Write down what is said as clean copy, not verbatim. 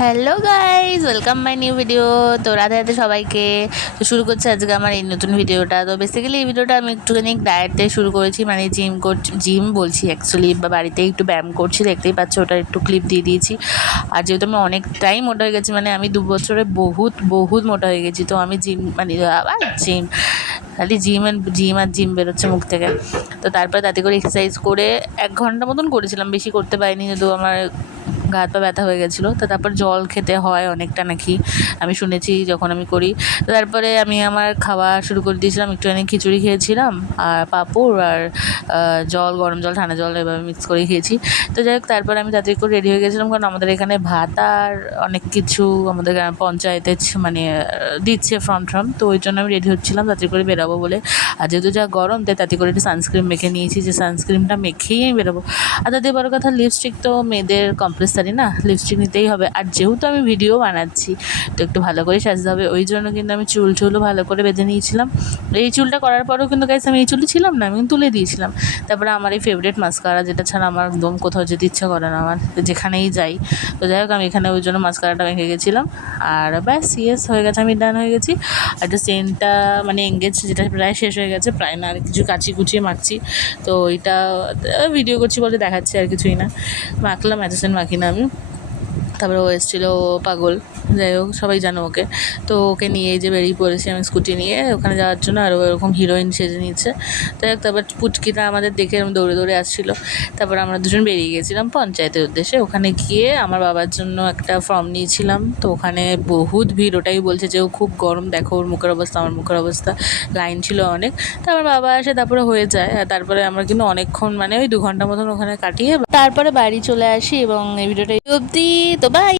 Hello guys, welcome my new video. তো রাধে রাধে সবাইকে। তো শুরু করছি আজকে আমার এই নতুন ভিডিওটা। তো বেসিক্যালি এই ভিডিওটা আমি একটুখানি ডায়েটে শুরু করেছি, মানে জিম বলছি অ্যাকচুয়ালি, বা বাড়িতে একটু ব্যায়াম করছি, দেখতেই পাচ্ছ, ওটার একটু ক্লিপ দিয়ে দিয়েছি। আর যেহেতু আমি অনেকটাই মোটা হয়ে গেছি, মানে আমি 2 বছরে বহুত মোটা হয়ে গেছি। তো আমি আবার খালি জিম বেরোচ্ছে মুখ থেকে। তো তারপরে তাতে করে এক্সারসাইজ করে 1 ঘন্টা মতন করেছিলাম, বেশি করতে পারিনি, যেহেতু আমার গা হাত পা ব্যথা হয়ে গেছিলো। তো তারপর জল খেতে হয় অনেকটা নাকি, আমি শুনেছি যখন আমি করি। তো তারপরে আমি আমার খাওয়া শুরু করে দিয়েছিলাম, একটুখানি খিচুড়ি খেয়েছিলাম আর পাঁপড় আর জল, গরম জল ঠান্ডা জল এভাবে মিক্স করে খেয়েছি। তো যাই হোক, তারপরে আমি তাড়াতাড়ি করে রেডি হয়ে গেছিলাম, কারণ আমাদের এখানে ভাত আর অনেক কিছু আমাদের পঞ্চায়েতে মানে দিচ্ছে ফর্ম। তো ওই জন্য আমি রেডি হচ্ছিলাম তাড়াতাড়ি করে বেরোবো বলে। আর যেহেতু যা গরম, তাই তাতে করে একটু সানস্ক্রিন মেখে নিয়েছি, যে সানস্ক্রিনটা মেখেই আমি বেরোবো। আর তাতে বড় কথা, লিপস্টিক তো মেয়েদের কম্পালসারি না, লিপস্টিক নিতেই হবে। আর যেহেতু আমি ভিডিও বানাচ্ছি, তো একটু ভালো করে সাজতে হবে। ওই জন্য কিন্তু আমি চুলও ভালো করে বেঁধে নিয়েছিলাম। এই চুলটা করার পরেও কিন্তু গাইস আমি এই চুলই ছিলাম না, আমি তুলে দিয়েছিলাম। তারপরে আমার এই ফেভারিট মাস্কারা, যেটা ছাড়া আমার একদম কোথাও যেতে ইচ্ছা করে না আমার, যেখানেই যাই। তো যাই হোক, আমি এখানে ওই জন্য মাস্কারাটা মেখে গেছিলাম। আর ব্যাস, ইয়েস হয়ে গেছে, আমি ডান হয়ে গেছি। আর একটা সেন্টটা মানে এঙ্গেজ, যেটা প্রায় শেষ হয়ে গেছে, প্রায় না, আর কিছু কাচি কুচিয়ে মাখছি। তো ওইটা ভিডিও করছি বলে দেখাচ্ছি, আর কিছুই না। মাখলাম, এত সেন্ট মাখি না আমি। তারপরে ও এসেছিলো, পাগল, যাই হোক সবাই জানো ওকে। তো ওকে নিয়ে যে বেরিয়ে পড়েছি আমি স্কুটি নিয়ে ওখানে যাওয়ার জন্য, আর ও এরকম হিরোইন সেজে নিচ্ছে। তাই হোক, তারপর পুচকিটা আমাদের দেখে এরকম দৌড়ে দৌড়ে আসছিলো। তারপর আমরা দুজন বেরিয়ে গেছিলাম পঞ্চায়েতের উদ্দেশ্যে। ওখানে গিয়ে আমার বাবার জন্য একটা ফর্ম নিয়েছিলাম। তো ওখানে বহুত ভিড়, ওটাই বলছে যে ও খুব গরম, দেখো ওর মুখের অবস্থা, আমার মুখের অবস্থা, লাইন ছিল অনেক। তারপর বাবা আসে, তারপরে হয়ে যায়। আর তারপরে আমরা কিন্তু অনেকক্ষণ, মানে ওই 2 ঘন্টা মতন ওখানে কাটিয়ে তারপরে বাড়ি চলে আসি। এবং এই ভিডিওটা অবধি, তো বাই।